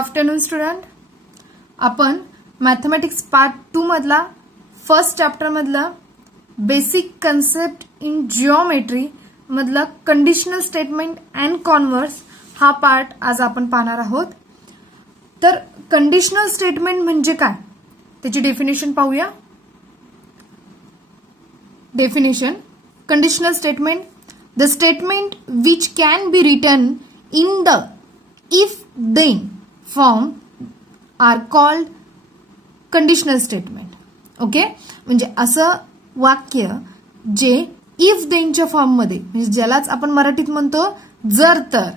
Afternoon student. आपण mathematics part 2 मधला first chapter मधला बेसिक कन्सेप्ट इन जिओमेट्री मधला कंडिशनल स्टेटमेंट अँड कॉन्व्हर्स हा पार्ट आज आपण पाहणार आहोत. तर कंडिशनल स्टेटमेंट म्हणजे काय त्याची डेफिनेशन पाहूया. Definition: conditional statement, the statement which can be written in the if then form are called conditional statement. Okay, म्हणजे असं वाक्य जे if then च्या फॉर्म मध्ये, म्हणजे ज्यालाच आपण मराठीत म्हणतो जर तर.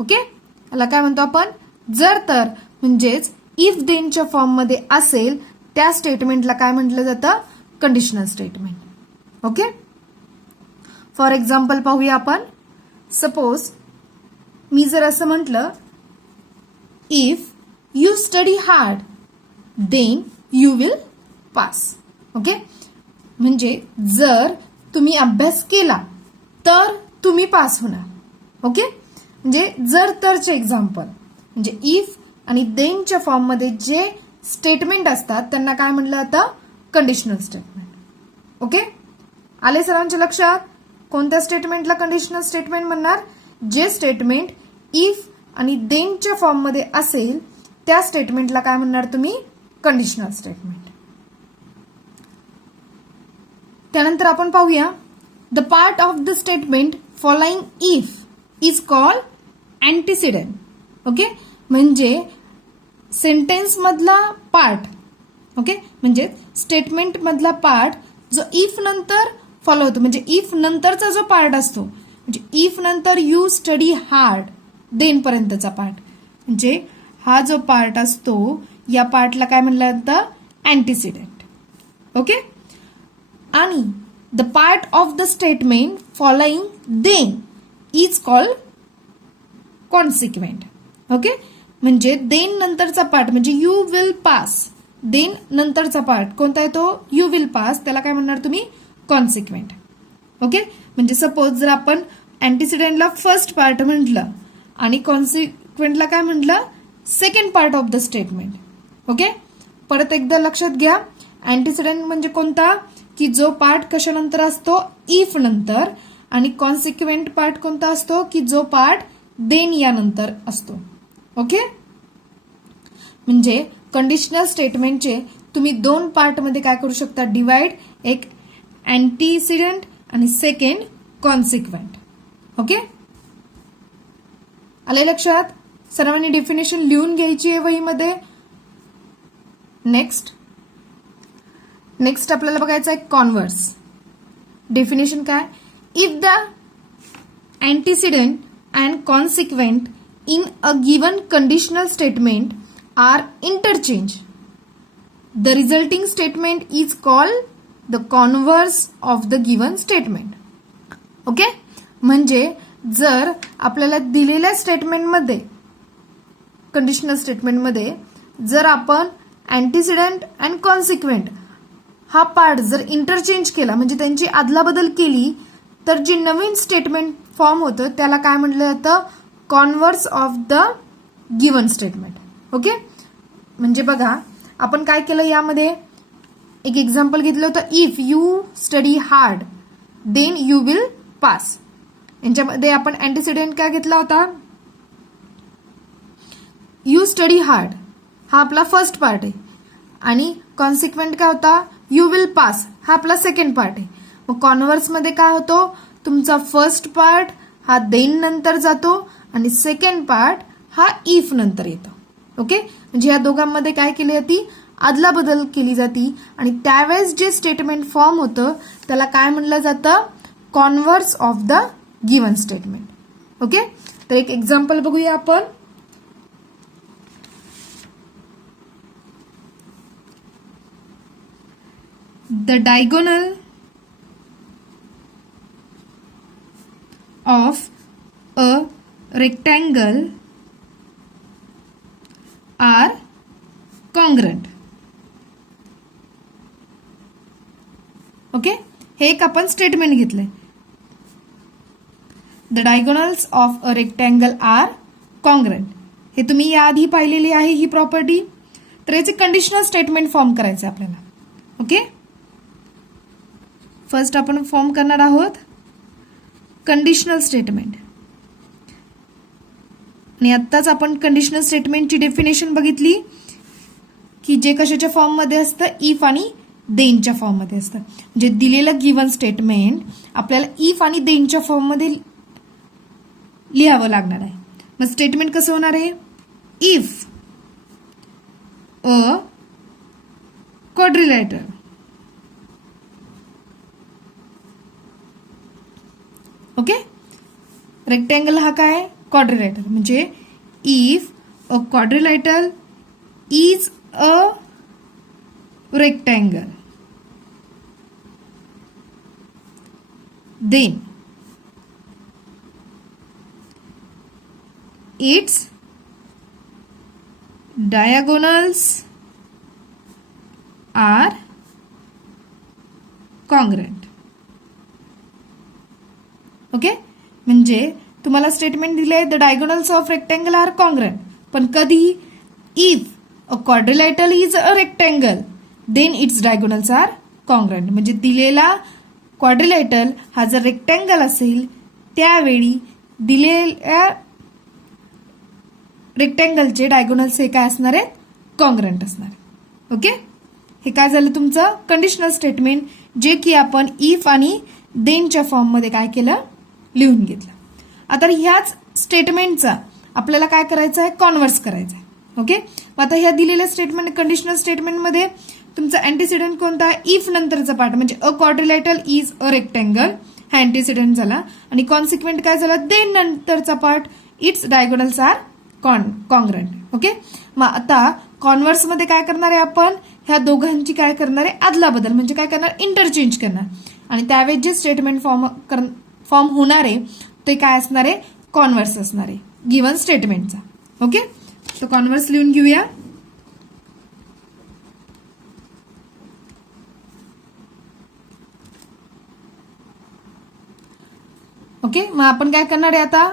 ओके, याला काय म्हणतो आपण? जर तर. म्हणजेच if then च्या फॉर्म मध्ये असेल त्या स्टेटमेंटला काय म्हटलं जातं? Conditional statement. Okay, for example पाहूया आपण. सपोज मी जर असं म्हटलं, if you study hard then you will pass. Okay, म्हणजे जर तुम्ही अभ्यास केला तर तुम्ही पास होणार. ओके, म्हणजे जर तरचे एक्झाम्पल म्हणजे इफ आणि देनच्या फॉर्म मध्ये जे स्टेटमेंट असतात त्यांना काय म्हटलं जातं? Conditional statement. ओके, आले सरांच्या लक्षात? कोणत्या स्टेटमेंटला कंडिशनल स्टेटमेंट म्हणणार? जे स्टेटमेंट इफ आणि देनच्या फॉर्म मध्ये असेल त्या स्टेटमेंटला काय म्हणणार तुम्ही? Conditional statement. त्यानंतर आपण पाहूया, the part of the statement following if is called antecedent. Okay, म्हणजे सेंटेन्स मधला पार्ट. ओके, म्हणजे स्टेटमेंट मधला पार्ट जो इफ नंतर फॉलो होतो, म्हणजे इफ नंतरचा जो पार्ट असतो, म्हणजे इफ नंतर यू स्टडी हार्ड देन पर्यंतचा पार्ट, म्हणजे हा जो पार्ट असतो या पार्टला काय म्हणलं जातं? अँटीसिडेंट. ओके, आणि the part of the statement following then is called consequent. Okay, म्हणजे देन नंतरचा पार्ट म्हणजे यू विल पास, देन नंतरचा पार्ट कोणता आहे तो? यू विल पास, त्याला काय म्हणणार तुम्ही? कॉन्सिक्वेंट. ओके, म्हणजे सपोज जर आपण अँटीसिडेंटला फर्स्ट पार्ट म्हटलं आणि कॉन्सिक्वेंटला काय म्हटलं? Second part of the statement. Okay, परत एकदा लक्षात घ्या, अँटीसिडेंट म्हणजे कोणता? की जो पार्ट कशानंतर असतो? इफ नंतर. आणि कॉन्सिक्वेंट पार्ट कोणता असतो? की जो पार्ट देन यानंतर असतो. ओके, म्हणजे कंडिशनल स्टेटमेंटचे तुम्ही दोन पार्ट मध्ये काय करू शकता? डिवाइड. एक अँटीसिडेंट आणि सेकंड कॉन्सिक्वेंट. ओके, आले लक्षात? सर्वांनी डेफिनेशन लिहून घ्यायची आहे वहीमध्ये. नेक्स्ट आपल्याला बघायचं आहे कॉन्व्हर्स. डेफिनेशन काय? If the antecedent and consequent in a given conditional statement are interchange, the resulting statement is called the converse of the given statement. Okay, म्हणजे जर आपल्याला दिलेल्या स्टेटमेंटमध्ये, कंडिशनल स्टेटमेंटमध्ये जर आपण अँटीसिडेंट अँड कॉन्सिक्वेंट हा पार्ट जर इंटरचेंज केला, म्हणजे त्यांची अदलाबदल केली, तर जे नवीन स्टेटमेंट फॉर्म होतं त्याला काय म्हटलं जातं? Converse of the given statement. Okay, म्हणजे बघा आपण काय केलं, यामध्ये एक एक्झाम्पल घेतलं होतं, if you study hard then you will pass. यांच्यामध्ये आपण अँटीसिडेंट काय घेतला होता? यू स्टडी हार्ड हा आपला फर्स्ट पार्ट आहे आणि कॉन्सिक्वेंट काय होता? यू विल पास हा आपला सेकंड पार्ट आहे. मग कॉन्व्हर्स मध्ये काय होतो? तुमचा फर्स्ट पार्ट हा देन नंतर जातो आणि सेकंड पार्ट हा इफ नंतर येतो. ओके, म्हणजे या दोघांमध्ये काय केली जाते? अदलाबदल केली जाते आणि त्यावेळेस जे स्टेटमेंट फॉर्म होतं त्याला काय म्हणलं जातं? Converse of the given statement. Okay, तर एक एक्झाम्पल बघूया आपण. The diagonal of a rectangle are congruent. Okay, हे एक आपण स्टेटमेंट घेतलंय. The diagonals of a rectangle are congruent. हे तुम्ही याआधी पाहिलेली आहे ही प्रॉपर्टी. तर याचे कंडिशनल स्टेटमेंट फॉर्म करायचं आपल्याला. ओके, फर्स्ट आपण फॉर्म करणार आहोत कंडिशनल स्टेटमेंट. आणि आत्ताच आपण कंडिशनल स्टेटमेंटची डेफिनेशन बघितली की जे कशाच्या फॉर्ममध्ये असतं, इफ आणि देनच्या फॉर्ममध्ये असतं. म्हणजे दिलेलं गिवन स्टेटमेंट आपल्याला इफ आणि देनच्या फॉर्ममध्ये लिहावं लागणार आहे. मग स्टेटमेंट कसं होणार आहे, if a quadrilateral okay, rectangle हा काय, क्वाड्रिलॅटरल. म्हणजे if a quadrilateral is a rectangle, then its diagonals are congruent. Okay, म्हणजे तुम्हाला स्टेटमेंट दिले the diagonals of rectangle are congruent. पण कधी, if a quadrilateral is a rectangle then its diagonals are congruent. म्हणजे दिलेला quadrilateral हा जर rectangle असेल त्यावेळी दिलेल्या रेक्टँगलचे डायगोनल्स हे काय असणार आहेत, कॉन्ग्रंट असणार. ओके, हे काय झालं तुमचं कंडिशनल स्टेटमेंट, जे की आपण इफ आणि देनच्या फॉर्ममध्ये काय केलं, लिहून घेतलं. आता ह्याच स्टेटमेंटचा आपल्याला काय करायचं आहे, कॉन्व्हर्स करायचं आहे. ओके, मग आता ह्या दिलेल्या स्टेटमेंट कंडिशनल स्टेटमेंटमध्ये तुमचा अँटीसिडेंट कोणता आहे, इफ नंतरचा पार्ट म्हणजे a quadrilateral is a rectangle, हा अँटीसिडेंट झाला. आणि कॉन्सिक्वेंट काय झाला, देन नंतरचा part its diagonals are congruent. Okay, मग आता कॉन्व्हर्स मध्ये काय करणार आहे आपण, ह्या दोघांची काय करणार आहे, अदलाबदल म्हणजे काय करणार, इंटरचेंज करणार. आणि त्यावेळेस जे स्टेटमेंट फॉर्म होणार आहे ते काय असणार आहे, कॉन्व्हर्स असणार आहे गिवन स्टेटमेंटचा. ओके, तर कॉन्व्हर्स लिहून घेऊया. ओके, मग आपण काय करणार आहे आता,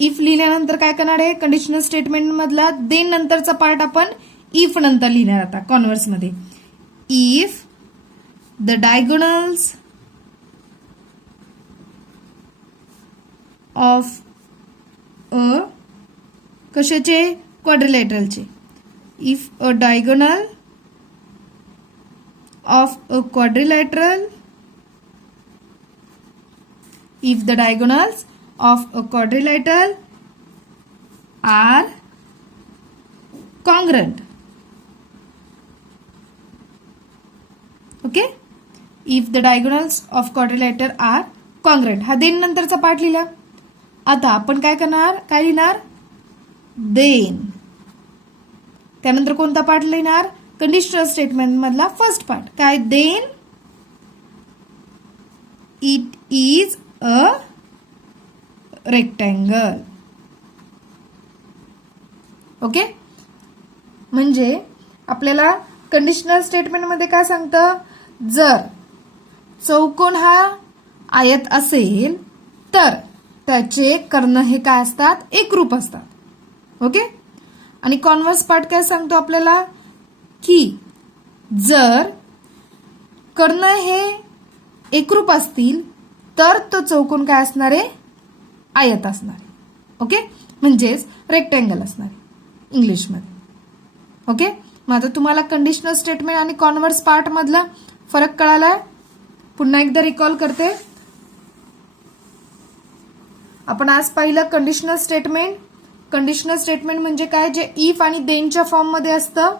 इफ लिहिल्यानंतर काय करणार आहे, कंडिशनल स्टेटमेंट मधला देन नंतरचा पार्ट आपण इफ नंतर लिहिणार. आता कॉन्व्हर्स मध्ये if the diagonals of a कशाचे, क्वाड्रिलॅटरलचे, if a diagonal of a quadrilateral, if the diagonals of a quadrilateral are congruent. Okay, if the diagonals of quadrilateral are congruent, हा then नंतरचा part लिहिला. आता आपण काय करणार, काय लिहिणार, देन त्यानंतर कोणता पार्ट लिहिणार, कंडिशनल स्टेटमेंट मधला फर्स्ट पार्ट काय, then it is a rectangle. Okay, म्हणजे आपल्याला कंडिशनल स्टेटमेंट मध्ये काय सांगतं, जर चौकोन हा आयत असेल तर त्याचे कर्ण हे काय असतात, एकरूप असतात. ओके, आणि कॉन्व्हर्स पार्ट काय सांगतो आपल्याला की जर कर्ण हे एकरूप असतील तर तो चौकोन काय असणार आहे, आयत असणार आहे. ओके, म्हणजेच रेक्टँगल असणार आहे इंग्लिशमध्ये. ओके, मग आता तुम्हाला कंडिशनल स्टेटमेंट आणि कॉन्व्हर्स पार्ट मधला फरक कळालाय. पुन्हा एकदा रिकॉल करते. आपण आज पाहिलं कंडिशनल स्टेटमेंट. कंडिशनल स्टेटमेंट म्हणजे काय, जे इफ आणि देनच्या फॉर्म मध्ये असतं.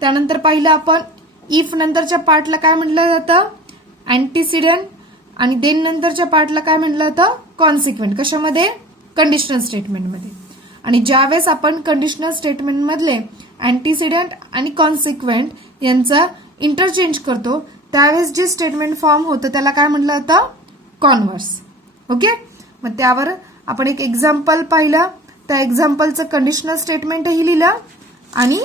त्यानंतर पाहिलं आपण इफ नंतरच्या पार्टला काय म्हटलं जातं, अँटीसिडेंट, आणि देन नंतरच्या पार्टला काय म्हटलं जातं, कॉन्सिक्वेंट. कशामध्ये, कंडिशनल स्टेटमेंटमध्ये. आणि ज्यावेळेस आपण कंडिशनल स्टेटमेंट मधले अँटीसिडेंट आणि कॉन्सिक्वेंट यांचा इंटरचेंज करतो त्यावेळेस जे स्टेटमेंट फॉर्म होतं त्याला काय म्हटलं जातं, कॉन्व्हर्स. ओके, मग त्यावर आपण एक एक्झाम्पल पाहिलं. त्या एक्झाम्पलचं कंडिशनल स्टेटमेंटही लिहिलं आणि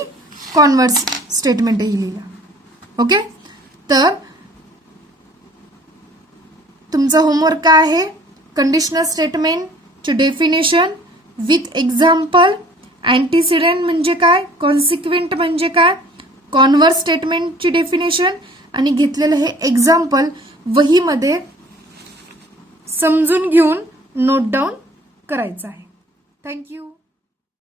कॉन्व्हर्स स्टेटमेंटही लिहिलं. ओके, तर तुमचं होमवर्क काय आहे, कंडिशनल स्टेटमेंटचे डेफिनेशन विथ एक्झाम्पल, अँटीसिडेंट म्हणजे काय, कॉन्सिक्वेंट म्हणजे काय, कॉन्व्हर्स स्टेटमेंटची डेफिनेशन आणि घेतलेलं हे एक्झाम्पल वहीमध्ये समजून घेऊन नोट डाऊन करायचं आहे. थँक्यू.